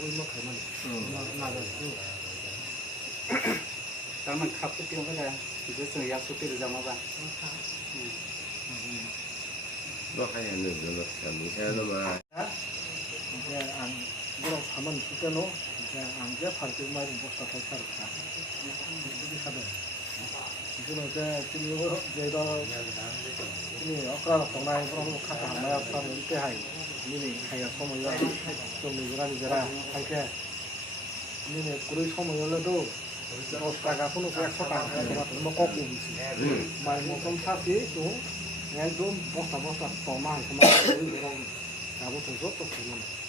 뭐 가만 나가 Taman khap cái tiếng cái này, chỉ sử dụng số tiền giảm vào. nó hay là nửa nó cảm thấy nó mà 이제 안 뭐라 가만 두께놓 이제 안개 팔뚝 말이 못 사서 살았다. 이게 하다. 이거는 지금 이거 제가 이 아까 동나이 그런 거 갖다 한 마야 파는 이때 하이 이니 하이가 소모야 좀 이거라니 저라 할게 이니 꾸리 소모 열려도 어스타가 손을 그냥 쳤다 내가 뭐 꺾고 있지 말 뭐좀 사지 또 내가 좀 벗어 더 많이 그만 이런 가고 좀 줬어 그러면